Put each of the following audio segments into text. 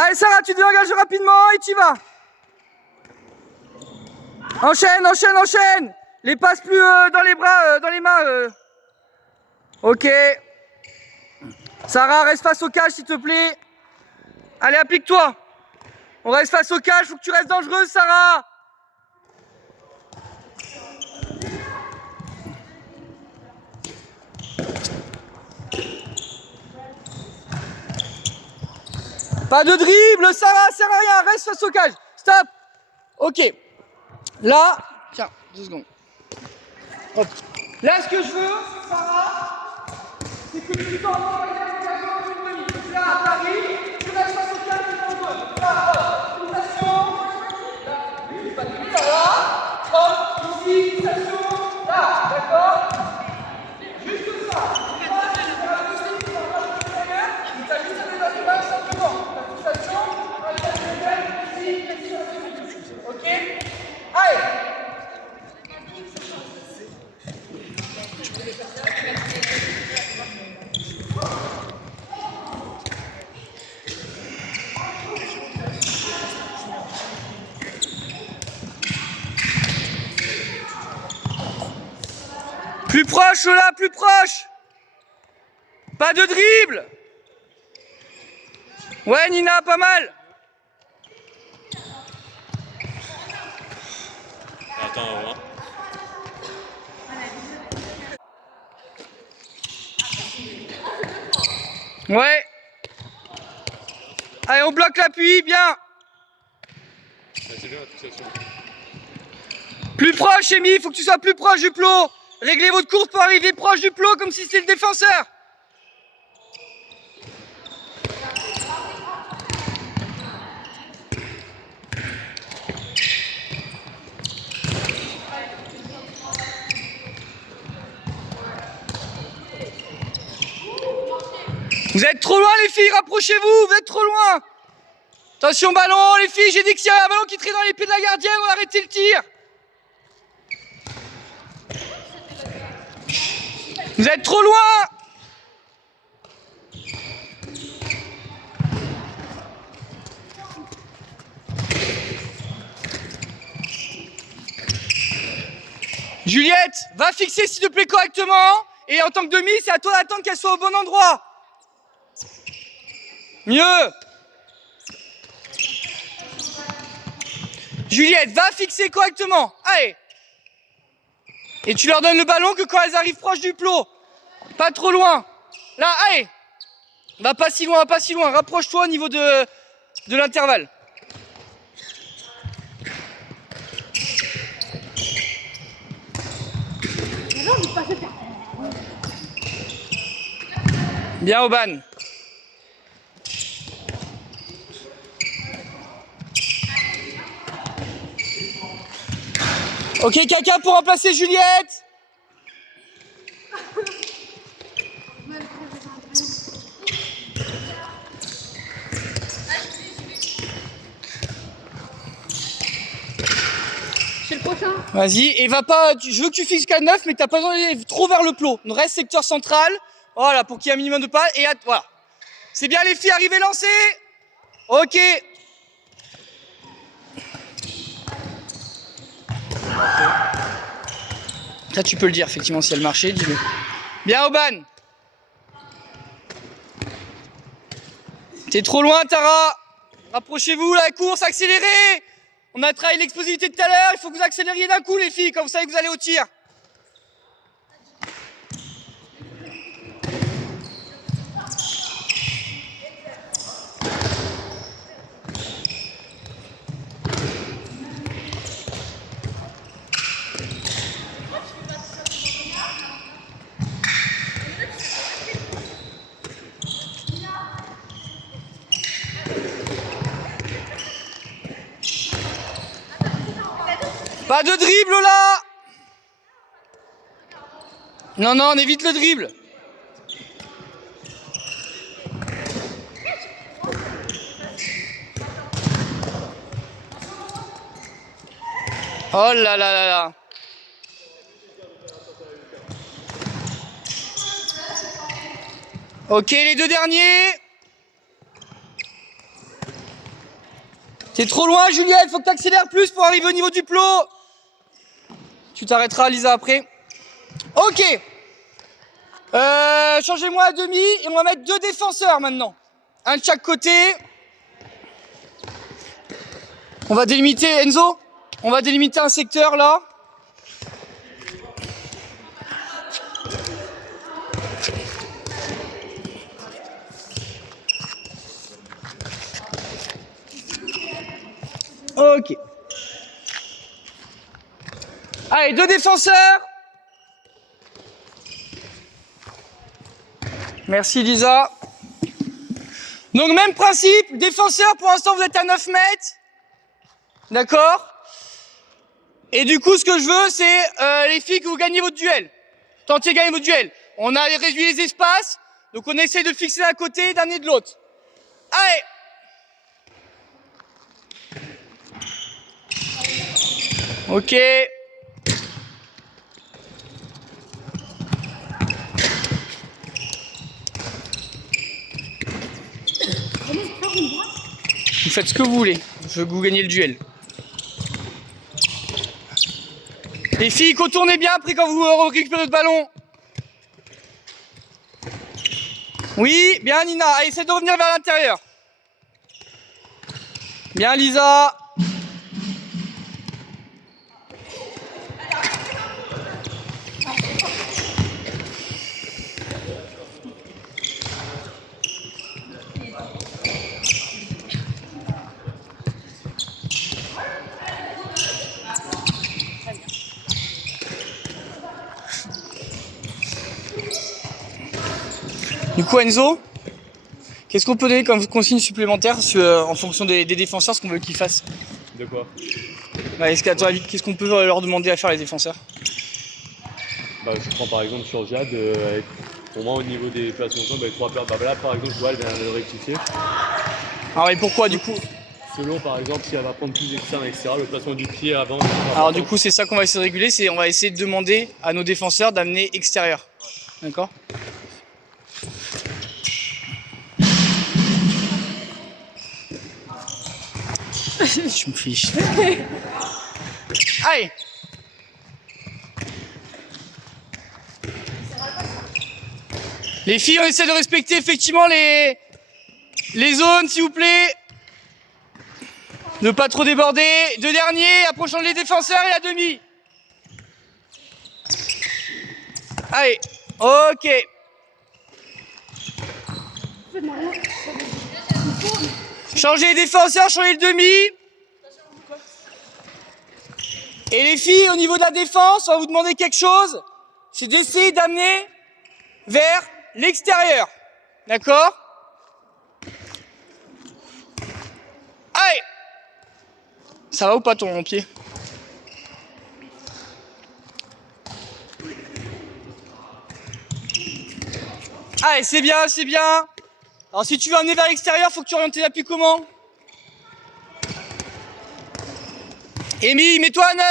Allez Sarah, tu dégages rapidement et tu y vas. Enchaîne, enchaîne, enchaîne. Les passes plus dans les bras, dans les mains. Ok. Sarah, reste face au cage s'il te plaît. Allez, applique-toi. On reste face au cage, faut que tu restes dangereuse Sarah. Pas de dribble, Sarah, sert à rien, reste face au cage. Stop. Ok. Là, tiens, 2 secondes. Hop. Là, ce que je veux, Sarah, c'est que tu t'envoies là, t'arrives, tu restes face au cage, tu t'envoies. Là, hop, fixation. Là, oui, pas de dribble, là. Hop, ici, fixation. Là, d'accord. Juste ça. Ok. Allez. Plus proche là, plus proche. Pas de dribble. Ouais Nina, pas mal. Attends, on va voir. Ouais. Allez, on bloque l'appui, bien. C'est bien la fixation. Plus proche, Amy, il faut que tu sois plus proche du plot. Réglez votre course pour arriver proche du plot comme si c'était le défenseur. Vous êtes trop loin les filles, rapprochez-vous, vous êtes trop loin. Attention ballon les filles, j'ai dit que s'il y a un ballon qui traîne dans les pieds de la gardienne, on va arrêter le tir. Vous êtes trop loin. Juliette, va fixer s'il te plaît correctement. Et en tant que demi, c'est à toi d'attendre qu'elle soit au bon endroit. Mieux. Juliette, va fixer correctement. Allez. Et tu leur donnes le ballon que quand elles arrivent proche du plot. Pas trop loin. Là, allez. Va pas si loin, pas si loin. Rapproche-toi au niveau de l'intervalle. Bien, Aubane. Ok, quelqu'un pour remplacer Juliette. C'est le prochain. Vas-y, et va pas. Je veux que tu fixes qu'à 9, mais t'as pas besoin d'aller trop vers le plot. Reste secteur central. Voilà, pour qu'il y ait un minimum de pas. Et voilà. C'est bien les filles, arrivez, lancez. Ok. Ça, tu peux le dire, effectivement, si elle marchait, dis-le. Bien, Aubane. T'es trop loin, Tara. Rapprochez-vous, la course, accélérez. On a travaillé l'explosivité tout à l'heure. Il faut que vous accélériez d'un coup, les filles, quand vous savez que vous allez au tir. Pas de dribble là. Non, non, on évite le dribble. Oh là là là là. Ok, les deux derniers. T'es trop loin, Juliette, faut que t'accélères plus pour arriver au niveau du plot. Tu t'arrêteras, Lisa, après. Ok. Changez-moi à demi et on va mettre 2 défenseurs maintenant. Un de chaque côté. On va délimiter, Enzo, on va délimiter un secteur là. Ok. Allez, 2 défenseurs. Merci Lisa. Donc même principe, défenseur, pour l'instant vous êtes à 9 mètres. D'accord? Et du coup ce que je veux c'est les filles que vous gagnez votre duel. Tentez de gagner votre duel. On a réduit les espaces, donc on essaie de fixer d'un côté et d'amener de l'autre. Allez! Ok. Vous faites ce que vous voulez. Je veux que vous gagnez le duel. Les filles, contournez bien après quand vous récupérez le ballon. Oui, bien Nina. Allez, essayez de revenir vers l'intérieur. Bien Lisa. Du coup Enzo, qu'est-ce qu'on peut donner comme consigne supplémentaire en fonction des défenseurs, ce qu'on veut qu'ils fassent? De quoi? Est-ce qu'à ton avis, qu'est-ce qu'on peut leur demander à faire les défenseurs? Bah, je prends par exemple sur Jade, pour moi au niveau des placements de jambes, 3 paires. Bah là par exemple, tu vois, elle vient de le rectifier. Alors et pourquoi du coup? Selon par exemple si elle va prendre plus externe, etc. Le placement du pied avant. Alors du coup c'est ça qu'on va essayer de réguler, c'est on va essayer de demander à nos défenseurs d'amener extérieur. D'accord? Je me fiche. Allez. Les filles, on essaie de respecter effectivement les zones, s'il vous plaît. Ne pas trop déborder. 2 derniers, approchons les défenseurs et la demi. Allez, ok. Changez les défenseurs, changez le demi. Et les filles, au niveau de la défense, on va vous demander quelque chose. C'est d'essayer d'amener vers l'extérieur. D'accord? Allez! Ça va ou pas ton pied? Allez, c'est bien, c'est bien. Alors si tu veux amener vers l'extérieur, faut que tu orientes tes appuis comment? Amy, mets-toi à 9.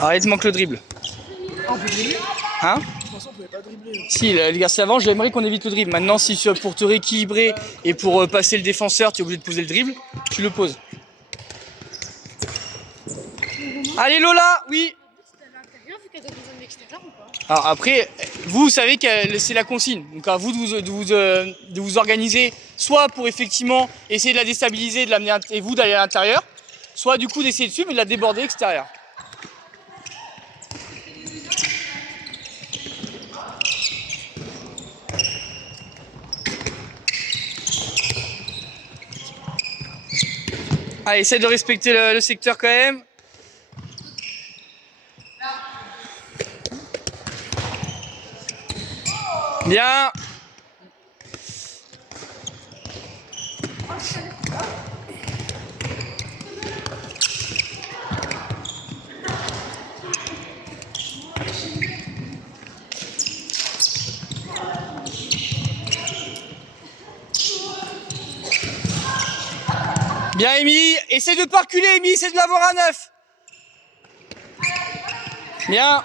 Alors, il te manque le dribble. Ah, on peut dribbler? Hein? Je pensais qu'on pouvait pas dribbler. Si, l'exercice avant, j'aimerais qu'on évite le dribble. Maintenant, si pour te rééquilibrer et pour passer le défenseur, tu es obligé de poser le dribble, tu le poses. Allez Lola, oui. Alors après, vous savez que c'est la consigne. Donc à vous de vous organiser, soit pour effectivement essayer de la déstabiliser, de l'amener et vous d'aller à l'intérieur, soit du coup d'essayer de suivre et de la déborder extérieur. Allez, essaie de respecter le secteur quand même. Bien. Bien, Amy. Essaye de pas reculer, Amy. Essaye de l'avoir à 9. Bien.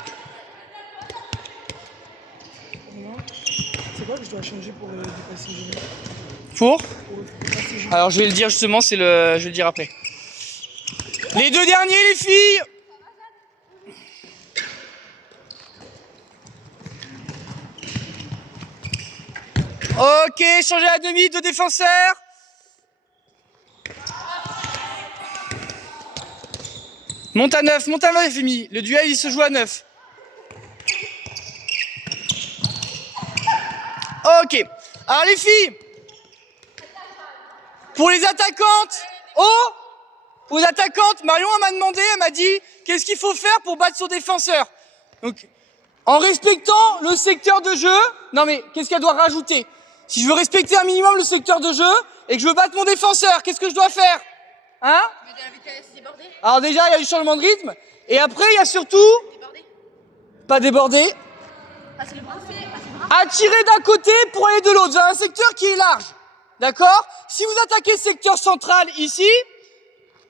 C'est quoi que je dois changer pour dépasser le genou? Pour Dépasser le genou. Alors, je vais le dire justement, je vais le dire après. Les deux derniers, les filles. Ok, changez à demi, deux défenseurs. Monte à 9, Amy. Le duel, il se joue à 9. Ok. Alors, les filles, pour les attaquantes, pour les attaquantes, Marion m'a demandé, elle m'a dit, qu'est-ce qu'il faut faire pour battre son défenseur? Donc, en respectant le secteur de jeu, non mais, qu'est-ce qu'elle doit rajouter? Si je veux respecter un minimum le secteur de jeu et que je veux battre mon défenseur, qu'est-ce que je dois faire? Hein? Mais de la vitesse débordée. Alors déjà, il y a du changement de rythme. Et après, il y a surtout... Débordée. Pas déborder. Passer le bras. Passer le bras. Attirer d'un côté pour aller de l'autre. Vous avez un secteur qui est large. D'accord? Si vous attaquez le secteur central ici,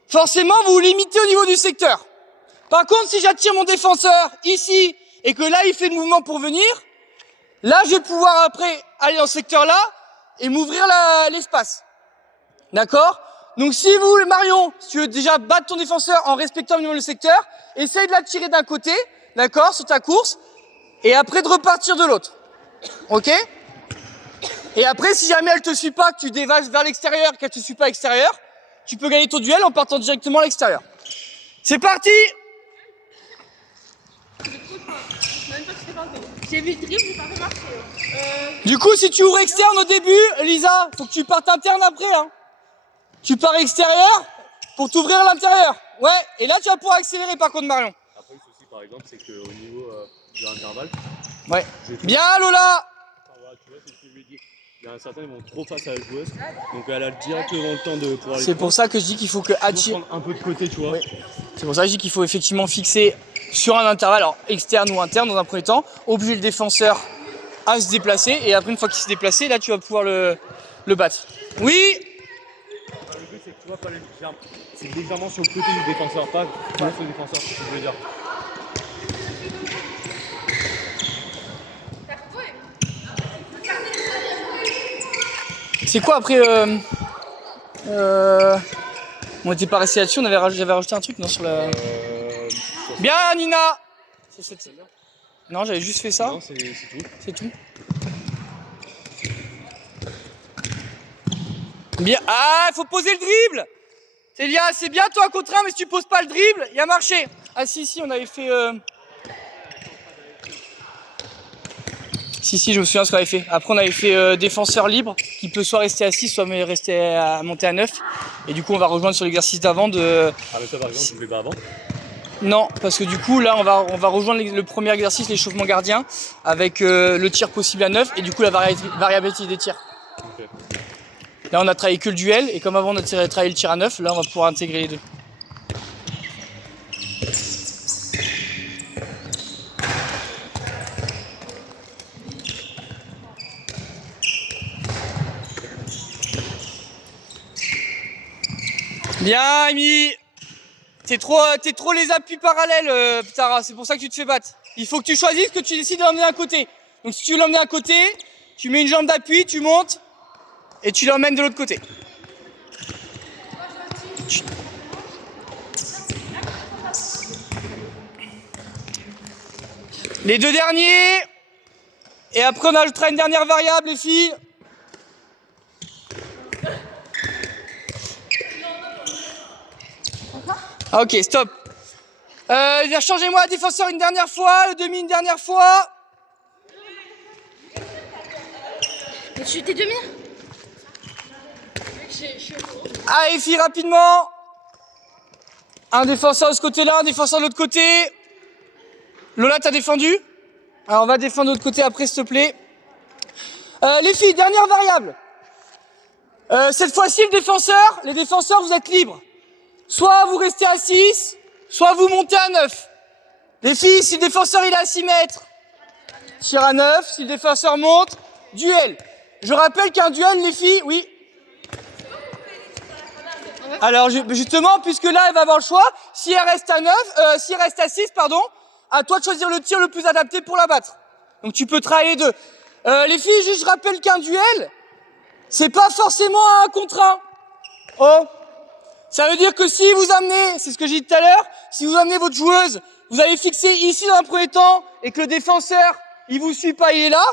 forcément, vous vous limitez au niveau du secteur. Par contre, si j'attire mon défenseur ici et que là, il fait le mouvement pour venir, là, je vais pouvoir après aller dans ce secteur-là et m'ouvrir l'espace. D'accord? Donc si vous, Marion, si tu veux déjà battre ton défenseur en respectant le secteur, essaye de l'attirer d'un côté, d'accord, sur ta course, et après de repartir de l'autre. Ok? Et après, si jamais elle te suit pas, que tu dévages vers l'extérieur, qu'elle te suit pas à l'extérieur, tu peux gagner ton duel en partant directement à l'extérieur. C'est parti! J'ai vu le dribble, j'ai pas fait marcher. Du coup, si tu ouvres externe au début, Lisa, faut que tu partes interne après, hein. Tu pars extérieur pour t'ouvrir à l'intérieur. Ouais, et là tu vas pouvoir accélérer par contre, Marion. Après, le souci, par exemple, c'est qu'au niveau de l'intervalle, Ouais. Bien, Lola! enfin, voilà, tu vois, c'est ce que je lui dis. Il y en a certains qui vont trop face à la joueuse, donc elle a directement le temps de pouvoir C'est pour ça que je dis qu'il faut que attirer. prendre un peu de côté, tu vois. Oui. C'est pour ça que je dis qu'il faut effectivement fixer sur un intervalle, alors externe ou interne dans un premier temps, obliger le défenseur à se déplacer, et après une fois qu'il s'est déplacé, là tu vas pouvoir le battre. Oui! Enfin, le but, c'est que tu vois, pas c'est légèrement sur le côté du défenseur, pas sur le défenseur, c'est ce que je veux dire. C'est quoi après on était pas resté là-dessus, j'avais rajouté un truc non sur la. Bien Nina. Non, j'avais juste fait ça. Non, c'est tout. C'est tout. Bien. Ah, il faut poser le dribble. Célia, c'est bien toi contre un, mais si tu poses pas le dribble, il a marché. Ah si, on avait fait. Si, je me souviens ce qu'on avait fait. Après, on avait fait défenseur libre, qui peut soit rester à 6, soit rester à monter à 9. Et du coup, on va rejoindre sur l'exercice d'avant de... Ah, mais ça, par exemple, tu le fais pas avant? Non, parce que du coup, là, on va rejoindre le premier exercice, l'échauffement gardien, avec le tir possible à 9, et du coup, la variabilité des tirs. Okay. Là, on a travaillé que le duel, et comme avant, on a travaillé le tir à 9, là, on va pouvoir intégrer les deux. Bien, Amy. T'es trop les appuis parallèles, Tara. C'est pour ça que tu te fais battre. Il faut que tu choisisses que tu décides de l'emmener d'un côté. Donc si tu veux l'emmener d'un côté, tu mets une jambe d'appui, tu montes et tu l'emmènes de l'autre côté. Les deux derniers. Et après on ajoutera une dernière variable, les filles. Ah, ok, stop. Changez-moi la défenseur une dernière fois, le demi une dernière fois. T'es demi? Allez, filles, rapidement. Un défenseur de ce côté-là, un défenseur de l'autre côté. Lola, t'as défendu? Alors, on va défendre de l'autre côté après, s'il te plaît. Les filles, dernière variable. Cette fois-ci, les défenseurs, vous êtes libres. Soit vous restez à 6, soit vous montez à 9. Les filles, si le défenseur il est à 6 mètres, tire à 9. Si le défenseur monte, duel. Je rappelle qu'un duel, les filles, oui. Alors justement, puisque là, elle va avoir le choix, si elle reste à 9, si elle reste à 6, pardon, à toi de choisir le tir le plus adapté pour la battre. Donc tu peux travailler deux. Les filles, juste je rappelle qu'un duel, c'est pas forcément un contre un. Oh, ça veut dire que si vous amenez, c'est ce que j'ai dit tout à l'heure, si vous amenez votre joueuse, vous allez fixer ici dans un premier temps et que le défenseur, il vous suit pas, il est là,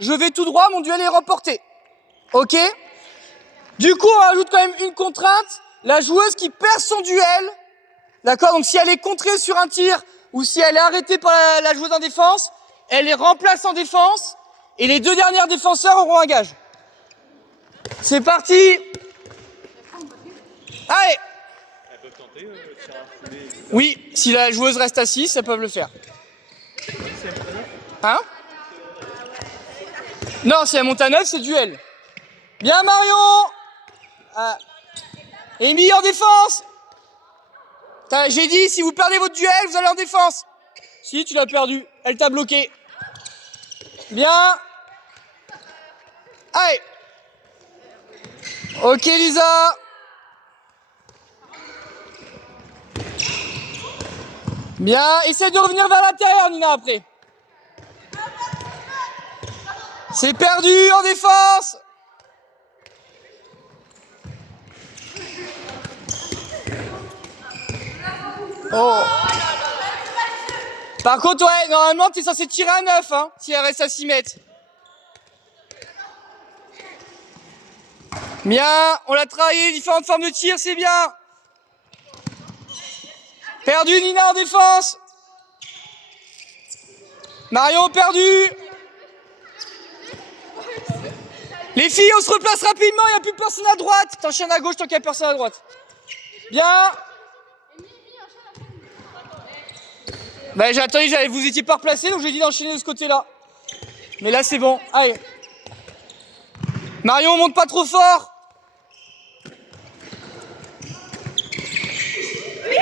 je vais tout droit, mon duel est remporté. Ok? Du coup, on rajoute quand même une contrainte, la joueuse qui perd son duel, d'accord? Donc si elle est contrée sur un tir ou si elle est arrêtée par la joueuse en défense, elle les remplace en défense et les deux derniers défenseurs auront un gage. C'est parti! Allez! Elles peuvent tenter, Oui, si la joueuse reste à 6, elles peuvent le faire. Hein? Non, si elle monte à 9, c'est duel. Bien Marion! Amy en défense! J'ai dit, si vous perdez votre duel, vous allez en défense. Si, tu l'as perdu. Elle t'a bloqué. Bien. Allez. Ok, Lisa. Bien. Essaye de revenir vers l'intérieur, Nina, après. C'est perdu en défense. Oh. Par contre, ouais, normalement, t'es censé tirer à 9, hein, si elle reste à 6 mètres. Bien, on l'a travaillé, différentes formes de tir, c'est bien. Perdu, Nina en défense. Marion, perdu. Les filles, on se replace rapidement, il n'y a plus personne à droite. T'enchaînes à gauche tant qu'il n'y a personne à droite. Bien. Bah j'ai attendu, vous étiez pas replacés, donc j'ai dit d'enchaîner de ce côté-là. Mais là c'est bon, allez. Marion, monte pas trop fort.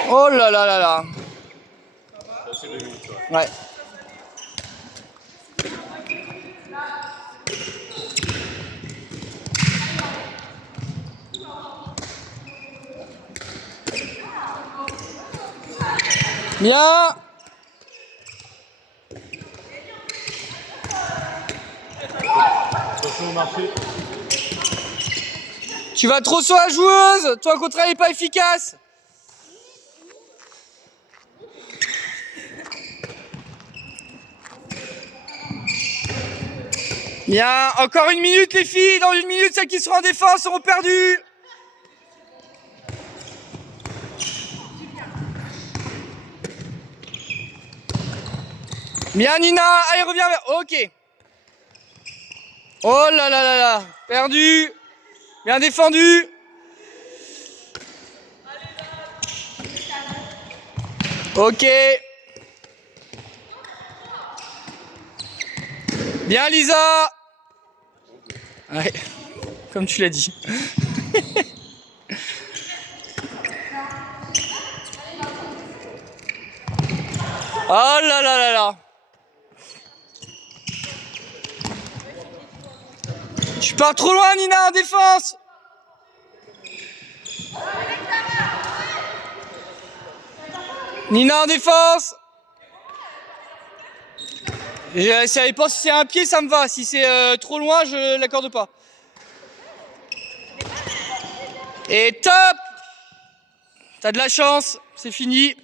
Oh là là là là. Ouais. Bien. Attention au marché. Tu vas trop sur la joueuse. Toi, contre elle, n'est pas efficace. Bien. Encore une minute, les filles. Dans une minute, celles qui seront en défense seront perdues. Bien, Nina. Allez, reviens vers... Ok. Oh là là là là. Perdu. Bien défendu. Ok. Bien, Lisa. Ouais. Comme tu l'as dit. Oh là là là là. Tu pars trop loin, Nina, en défense. Nina en défense. Ça dépend si c'est un pied, ça me va. Si c'est trop loin, je l'accorde pas. Et top. T'as de la chance, c'est fini.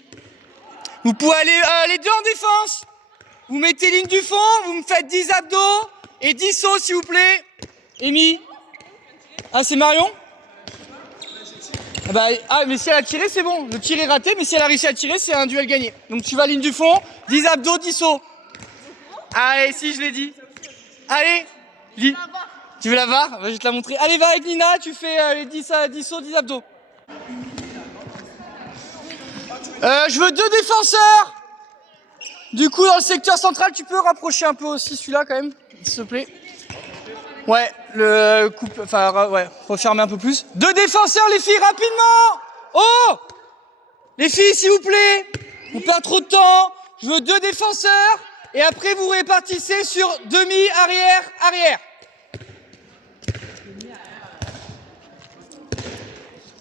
Vous pouvez aller les deux en défense. Vous mettez ligne du fond, vous me faites 10 abdos et 10 sauts s'il vous plaît. Amy. Ah, c'est Marion? Ah, mais si elle a tiré, c'est bon. Le tir est raté, mais si elle a réussi à tirer, c'est un duel gagné. Donc tu vas ligne du fond, 10 abdos, 10 sauts. Allez, si, je l'ai dit. Allez, tu veux la voir? Je vais te la montrer. Allez, va avec Nina, tu fais les 10 sauts, 10 abdos. Je veux 2 défenseurs. Du coup, dans le secteur central, tu peux rapprocher un peu aussi celui-là quand même, s'il te plaît. Ouais, le couple, enfin, ouais, refermer un peu plus. 2 défenseurs, les filles, rapidement. Oh, les filles, s'il vous plaît. On perd trop de temps. Je veux 2 défenseurs. Et après, vous répartissez sur demi, arrière, arrière.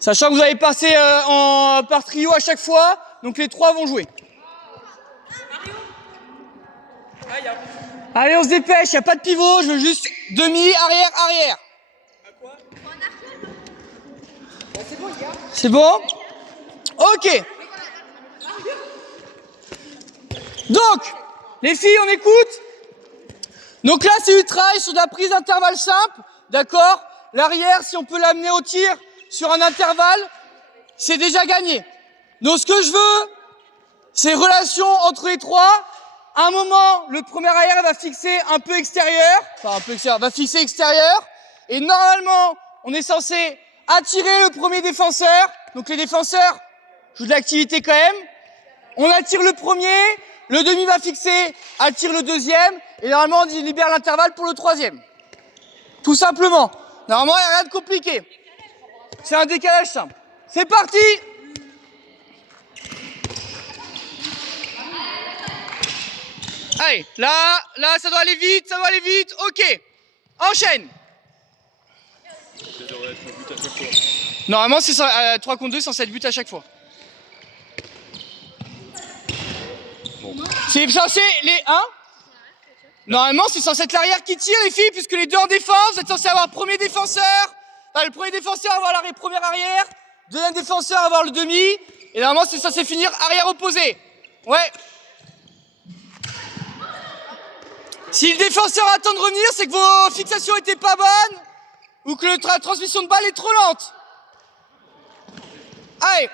Sachant que vous allez passer par trio à chaque fois, donc les 3 vont jouer. Allez, on se dépêche, il n'y a pas de pivot, je veux juste demi, arrière, arrière. C'est bon? Ok. Donc, les filles, on écoute. Donc là, c'est du travail sur de la prise d'intervalle simple, d'accord? L'arrière, si on peut l'amener au tir sur un intervalle, c'est déjà gagné. Donc ce que je veux, c'est relation entre les 3. À un moment, le premier arrière va fixer un peu extérieur, enfin un peu extérieur, va fixer extérieur. Et normalement, on est censé attirer le premier défenseur. Donc les défenseurs jouent de l'activité quand même. On attire le premier, le demi va fixer, attire le deuxième. Et normalement, on libère l'intervalle pour le troisième. Tout simplement. Normalement, il n'y a rien de compliqué. C'est un décalage simple. C'est parti! Allez, là, ça doit aller vite, ok. Enchaîne. Normalement, c'est 3 contre 2, 107 buts à chaque fois. Bon. C'est censé les 1. Normalement, c'est censé être l'arrière qui tire, les filles, puisque les deux en défense, vous êtes censé avoir le premier défenseur. Enfin, le premier défenseur avoir la première arrière, deuxième défenseur avoir le demi. Et normalement, c'est censé finir arrière opposé. Ouais. Si le défenseur attend de revenir, c'est que vos fixations étaient pas bonnes ou que la transmission de balle est trop lente. Allez.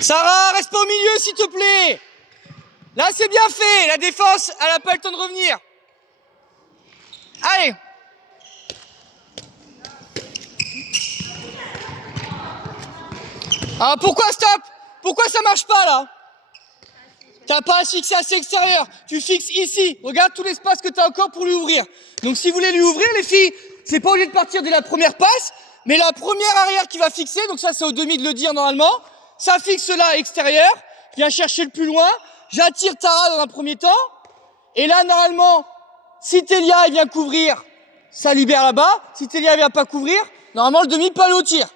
Sarah, reste pas au milieu s'il te plaît. Là, c'est bien fait. La défense, elle a pas le temps de revenir. Allez. Ah, pourquoi stop? Pourquoi ça marche pas là? T'as pas à se fixer assez extérieur. Tu fixes ici. Regarde tout l'espace que t'as encore pour lui ouvrir. Donc si vous voulez lui ouvrir, les filles, c'est pas obligé de partir dès la première passe, mais la première arrière qui va fixer, donc ça c'est au demi de le dire normalement, ça fixe là extérieur, viens chercher le plus loin, j'attire Tara dans un premier temps, et là normalement, si Télia vient couvrir, ça libère là-bas. Si Télia vient pas couvrir, normalement le demi peut aller au tir.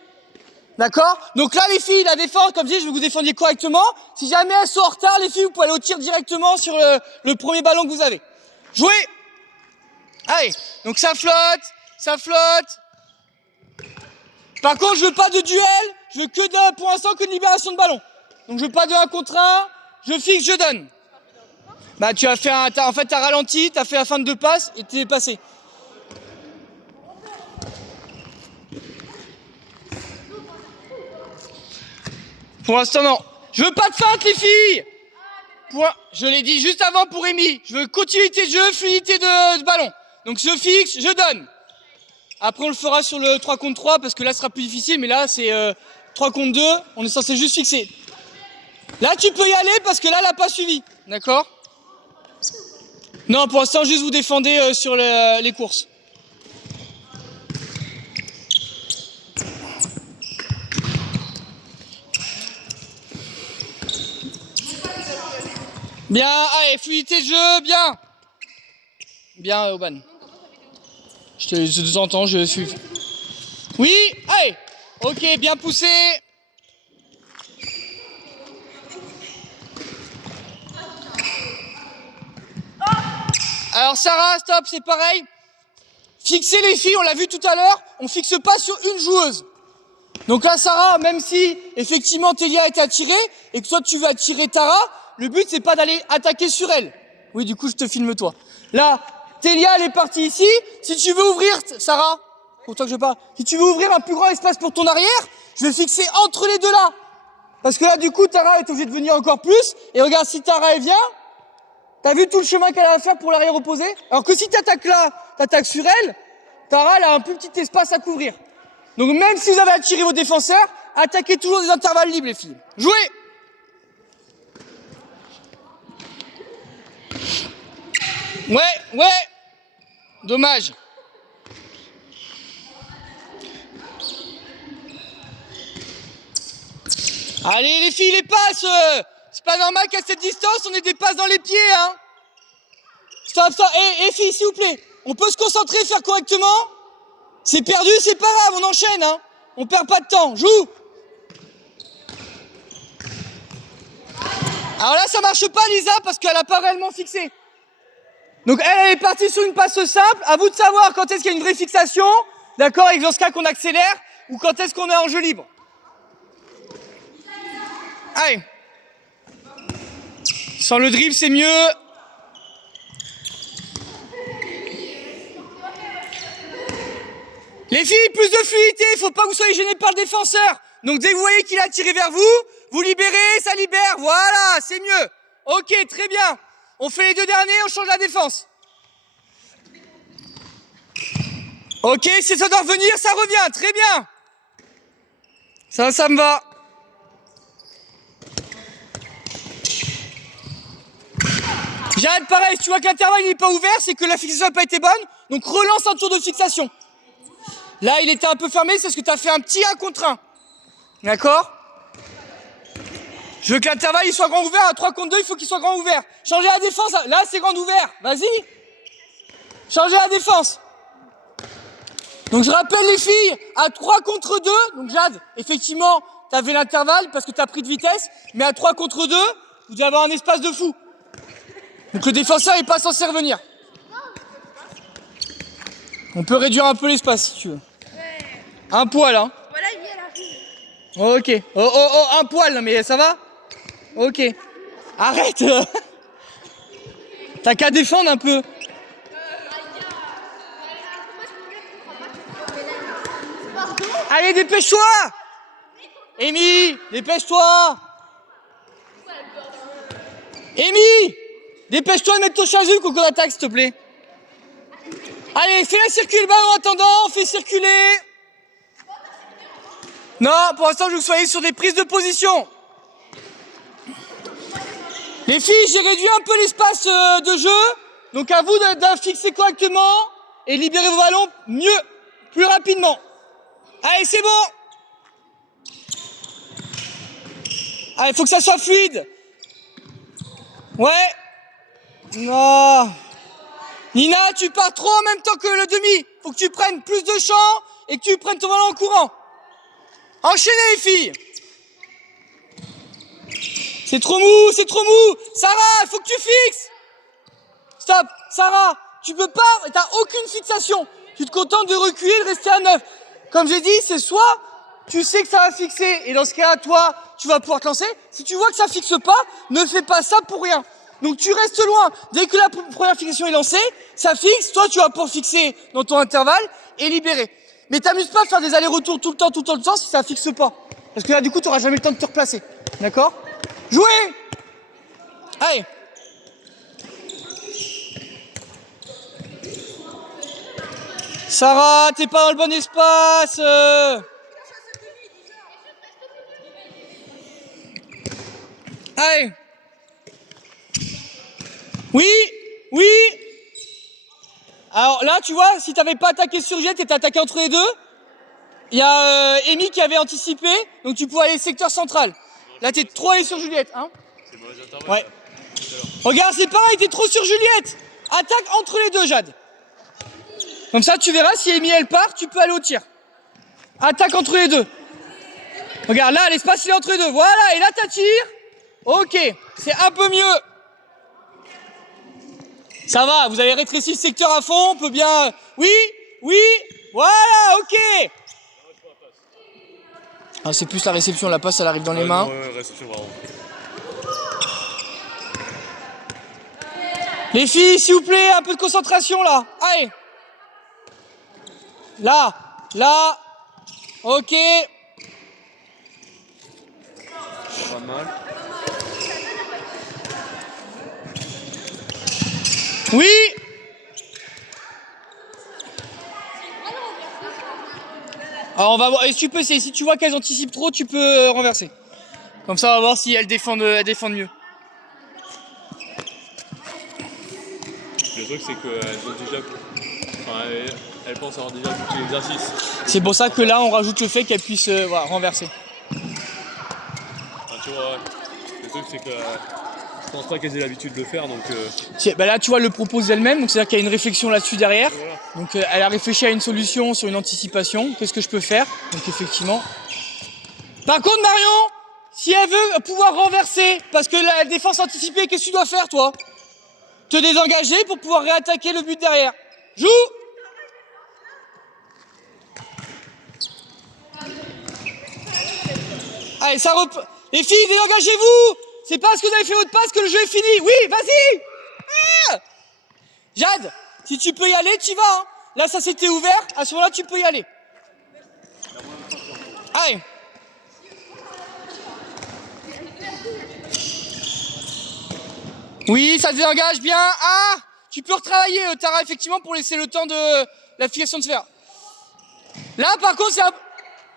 D'accord? Donc là, les filles, la défense, comme je dis, je veux que vous défendiez correctement. Si jamais elles sont en retard, les filles, vous pouvez aller au tir directement sur le premier ballon que vous avez. Jouez! Allez, donc ça flotte, ça flotte. Par contre, je veux pas de duel, je veux que pour l'instant que de libération de ballon. Donc je veux pas de 1 contre 1, je fixe, je donne. Bah tu as fait en fait t'as ralenti, t'as fait la fin de 2 passes et t'es passé. Pour l'instant, non. Je veux pas de feinte, les filles. Je l'ai dit juste avant pour Rémi. Je veux continuité de jeu, fluidité de ballon. Donc je fixe, je donne. Après, on le fera sur le 3 contre 3 parce que là, ce sera plus difficile. Mais là, c'est 3 contre 2. On est censé juste fixer. Là, tu peux y aller parce que là, elle n'a pas suivi. D'accord? Non, pour l'instant, juste vous défendez sur les courses. Bien, allez, fluidité de jeu, bien. Bien, Oban. Je te entends, je suis. Oui, allez. Ok, bien poussé. Alors Sarah, stop, c'est pareil. Fixer les filles, on l'a vu tout à l'heure, on fixe pas sur une joueuse. Donc là, Sarah, même si effectivement Télia est attirée et que toi tu veux attirer Tara, le but c'est pas d'aller attaquer sur elle. Oui, du coup je te filme toi. Là, Télia elle est partie ici. Si tu veux ouvrir, Sarah, pour toi que je parle, si tu veux ouvrir un plus grand espace pour ton arrière, je vais fixer entre les deux là. Parce que là du coup Tara est obligée de venir encore plus. Et regarde, si Tara elle vient, t'as vu tout le chemin qu'elle a à faire pour l'arrière opposé? Alors que si t'attaques là, t'attaques sur elle, Tara elle a un plus petit espace à couvrir. Donc même si vous avez attiré vos défenseurs, attaquez toujours des intervalles libres les filles. Jouez! Ouais. Dommage. Allez les filles, les passes! C'est pas normal qu'à cette distance, on ait des passes dans les pieds, hein. Stop, stop. Et filles, s'il vous plaît, on peut se concentrer, faire correctement. C'est perdu, c'est pas grave, on enchaîne, hein. On perd pas de temps, joue. Alors là, ça marche pas, Lisa, parce qu'elle a pas réellement fixé. Donc elle est partie sur une passe simple. À vous de savoir quand est-ce qu'il y a une vraie fixation. D'accord, et dans ce cas qu'on accélère, ou quand est-ce qu'on est en jeu libre. Allez. Sans le dribble, c'est mieux. Les filles, plus de fluidité, il faut pas que vous soyez gênés par le défenseur. Donc dès que vous voyez qu'il a tiré vers vous, vous libérez, ça libère, voilà, c'est mieux. Ok, très bien. On fait les deux derniers, on change la défense. Ok, si ça doit revenir, ça revient, très bien. Ça me va. J'arrête pareil, si tu vois que l'intervalle n'est pas ouvert, c'est que la fixation n'a pas été bonne, donc relance un tour de fixation. Là, il était un peu fermé, c'est parce que tu as fait un petit 1 contre 1. D'accord? Je veux que l'intervalle il soit grand ouvert, à 3 contre 2, il faut qu'il soit grand ouvert. Changez la défense, là c'est grand ouvert, vas-y. Changez la défense. Donc je rappelle les filles, à 3 contre 2, donc Jade, effectivement, tu avais l'intervalle parce que tu as pris de vitesse, mais à 3 contre 2, vous devez avoir un espace de fou. Donc le défenseur n'est pas censé revenir. On peut réduire un peu l'espace si tu veux. Un poil, hein. Voilà, il arrive. Ok. Oh, un poil, mais ça va? Ok. Arrête. T'as qu'à défendre un peu. Allez, dépêche-toi. Amy, dépêche-toi. Amy, dépêche-toi de mettre ton chasuble qu'on attaque, s'il te plaît. Allez, fais-la circuler le ballon en attendant, fais circuler. Non, pour l'instant, je veux que vous soyez sur des prises de position. Les filles, j'ai réduit un peu l'espace de jeu. Donc à vous de fixer correctement et libérer vos ballons mieux, plus rapidement. Allez, c'est bon. Allez, faut que ça soit fluide. Ouais. Non. Nina, tu pars trop en même temps que le demi. Faut que tu prennes plus de champ et que tu prennes ton ballon en courant. Enchaînez les filles. C'est trop mou, c'est trop mou. Sarah, il faut que tu fixes. Stop, Sarah, tu peux pas, t'as aucune fixation. Tu te contentes de reculer et de rester à 9. Comme j'ai dit, c'est soit tu sais que ça va fixer et dans ce cas-là, toi, tu vas pouvoir te lancer. Si tu vois que ça fixe pas, ne fais pas ça pour rien. Donc tu restes loin. Dès que la première fixation est lancée, ça fixe. Toi, tu vas pouvoir fixer dans ton intervalle et libérer. Mais t'amuses pas à faire des allers-retours tout le temps si ça fixe pas. Parce que là, du coup, tu n'auras jamais le temps de te replacer. D'accord? Jouez! Allez! Sarah, t'es pas dans le bon espace. Allez! Oui! Oui! Alors là, tu vois, si t'avais pas attaqué sur Juliette et t'as attaqué entre les deux, il y a Amy qui avait anticipé, donc tu pourrais aller secteur central. Là, t'es trop allé sur Juliette, hein? C'est mauvais intervalle. Ouais. Regarde, c'est pareil, t'es trop sur Juliette. Attaque entre les deux, Jade. Comme ça, tu verras, si Amy elle part, tu peux aller au tir. Attaque entre les deux. Regarde, là, l'espace il est entre les deux. Voilà, et là, t'attires. Ok, c'est un peu mieux. Ça va, vous avez rétréci le secteur à fond, on peut bien... Oui, oui, voilà, ok. Ah, c'est plus la réception, la passe, elle arrive dans les mains. Ouais, réception, vraiment. Les filles, s'il vous plaît, un peu de concentration, là. Allez. Là, là. Ok. Pas mal. Oui. Alors on va voir, et si tu peux, si tu vois qu'elles anticipent trop, tu peux renverser. Comme ça on va voir si elles défendent mieux. Le truc c'est qu'elles ont déjà... Enfin, elles pensent avoir déjà tout l'exercice. C'est pour ça que là on rajoute le fait qu'elles puissent voilà, renverser. Enfin, tu vois, Le truc, c'est que je pense pas qu'elles aient l'habitude de le faire, donc... Bah là, tu vois, elle le propose elle-même, donc c'est-à-dire qu'il y a une réflexion là-dessus derrière. Voilà. Donc elle a réfléchi à une solution sur une anticipation. Qu'est-ce que je peux faire? Donc effectivement. Par contre, Marion, si elle veut pouvoir renverser, parce que la défense anticipée, qu'est-ce que tu dois faire, toi? Te désengager pour pouvoir réattaquer le but derrière. Joue! Allez, ça rep... Les filles, désengagez-vous! C'est parce que vous avez fait votre passe que le jeu est fini. Oui, vas-y! Ah, Jade, si tu peux y aller, tu y vas. Hein. Là, ça s'était ouvert. À ce moment-là, tu peux y aller. Allez. Oui, ça se désengage bien. Ah, tu peux retravailler, Tara, effectivement, pour laisser le temps de la fixation de se faire. Là, par contre,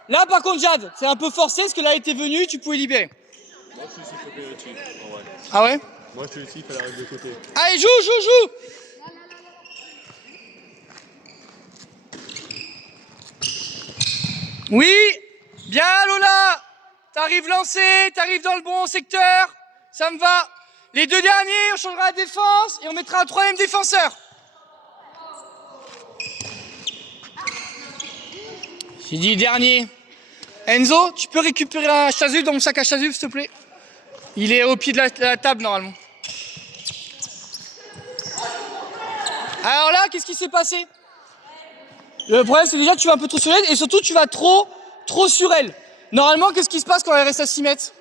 Là, par contre, Jade, c'est un peu forcé, parce que là, elle était venue, tu pouvais libérer. Moi, je suis ici, il faut pénalty, en vrai. Ah ouais? Moi, je suis ici, il fallait arriver de côté. Allez, joue! Oui, bien Lola, t'arrives lancé, t'arrives dans le bon secteur, ça me va. Les deux derniers, on changera la défense et on mettra un troisième défenseur. J'ai dit dernier. Enzo, tu peux récupérer un chasuble dans mon sac à chasuble, s'il te plaît? Il est au pied de la table normalement. Alors là, qu'est-ce qui s'est passé? Le problème, c'est déjà que tu vas un peu trop sur elle et surtout, tu vas trop sur elle. Normalement, qu'est-ce qui se passe quand elle reste à 6 mètres?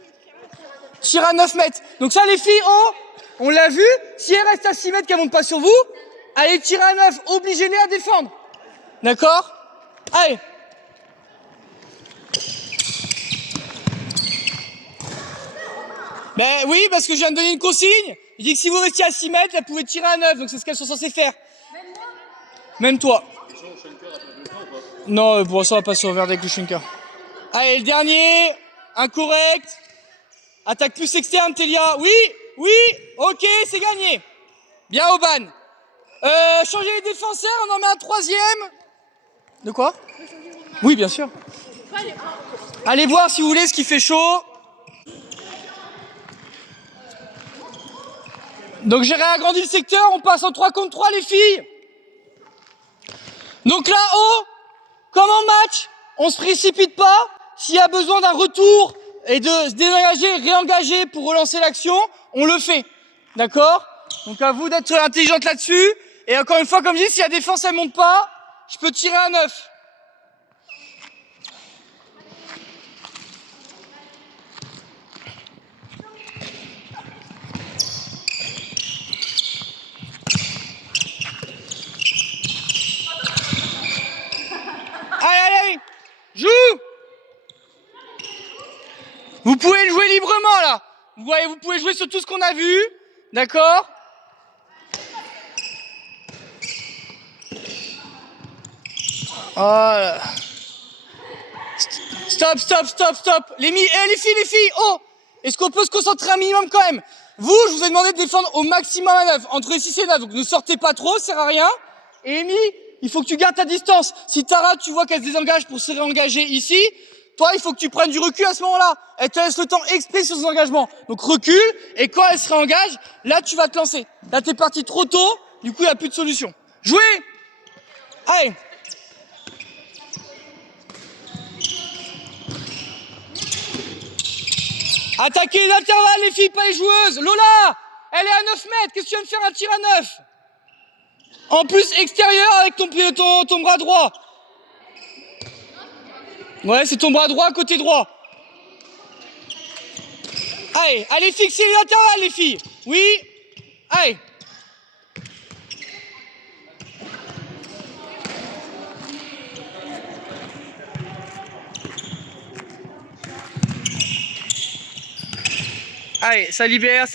Tire à 9 mètres. Donc ça, les filles, on l'a vu, si elle reste à 6 mètres, qu'elle monte pas sur vous, allez tirer à 9, obligez-les à défendre. D'accord? Allez. Ben oui, parce que je viens de donner une consigne. Il dit que si vous restiez à 6 mètres, elle pouvait tirer à 9, donc c'est ce qu'elles sont censées faire. Même toi. Non, pour ça, on va pas se reverder avec le Schenker. Allez, le dernier. Incorrect. Attaque plus externe, Télia. Oui, ok, c'est gagné. Bien, Oban. Changer les défenseurs, on en met un troisième. De quoi? Oui, bien sûr. Allez voir si vous voulez ce qui fait chaud. Donc j'ai réagrandi le secteur, on passe en 3 contre 3 les filles. Donc là-haut, comme en match, on se précipite pas. S'il y a besoin d'un retour et de se désengager, réengager pour relancer l'action, on le fait. D'accord? Donc à vous d'être intelligente là-dessus. Et encore une fois, comme je dis, si la défense elle monte pas, je peux tirer à 9. Allez, joue! Vous pouvez le jouer librement là. Vous voyez, vous pouvez jouer sur tout ce qu'on a vu, d'accord? Oh. Stop. Les filles, oh! Est-ce qu'on peut se concentrer un minimum quand même? Vous, je vous ai demandé de défendre au maximum à 9, entre 6 et 9, donc ne sortez pas trop, ça sert à rien. Et Amy, il faut que tu gardes ta distance. Si Tara, tu vois qu'elle se désengage pour se réengager ici, toi, il faut que tu prennes du recul à ce moment-là. Elle te laisse le temps exprès sur ses engagements. Donc recule, et quand elle se réengage, là, tu vas te lancer. Là, t'es parti trop tôt, du coup, il n'y a plus de solution. Jouez! Allez! Attaquez les intervalles, les filles, pas les joueuses. Lola, elle est à 9 mètres. Qu'est-ce que tu viens de faire un tir à 9? En plus, extérieur avec ton bras droit. Ouais, c'est ton bras droit, côté droit. Allez, fixez les intervalles, les filles. Oui. Allez. Allez, ça libère.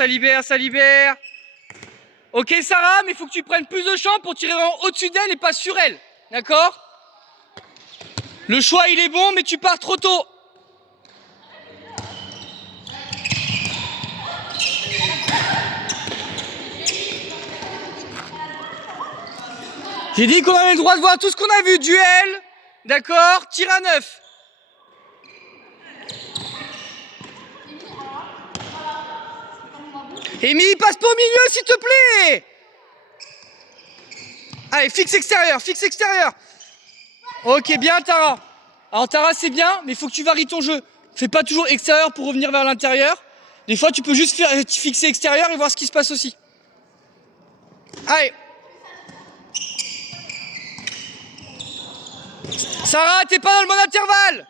Ok Sarah, mais il faut que tu prennes plus de champ pour tirer au-dessus d'elle et pas sur elle. D'accord? Le choix il est bon, mais tu pars trop tôt. J'ai dit qu'on avait le droit de voir tout ce qu'on a vu. Duel, d'accord? Tir à 9. Amy, passe pas au milieu, s'il te plaît. Allez, fixe extérieur, fixe extérieur. Ok, bien, Tara. Alors, Tara, c'est bien, mais il faut que tu varies ton jeu. Fais pas toujours extérieur pour revenir vers l'intérieur. Des fois, tu peux juste fixer extérieur et voir ce qui se passe aussi. Allez. Sarah, t'es pas dans le bon intervalle.